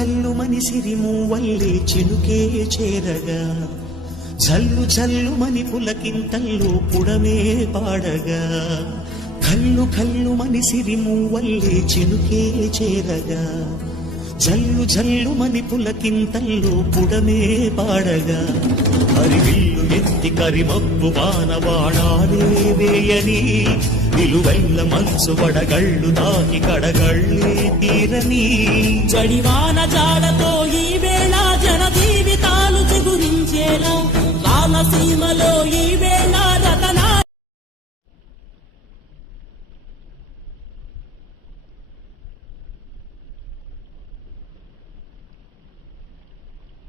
కల్లు మని సిరిమూవల్లే చినుకే చేరగా జల్లు జల్లు మని పులకింతల్లో పుడమే పాడగా కల్లు కల్లు మని సిరిమూవల్లే చినుకే చేరగా జల్లు జల్లు మని పులకింతల్లో పుడమే పాడగా హరివిల్లు ఎత్తి కరిమబ్బు వానవాడాలే వేయని నిలువెల్ల మనసు వడగళ్ళు దాకి కడగళ్ళే తీరని జడివాన జాడతో ఈ వేళ జన జీవితాలు చిగురించేలా రాలసీమలో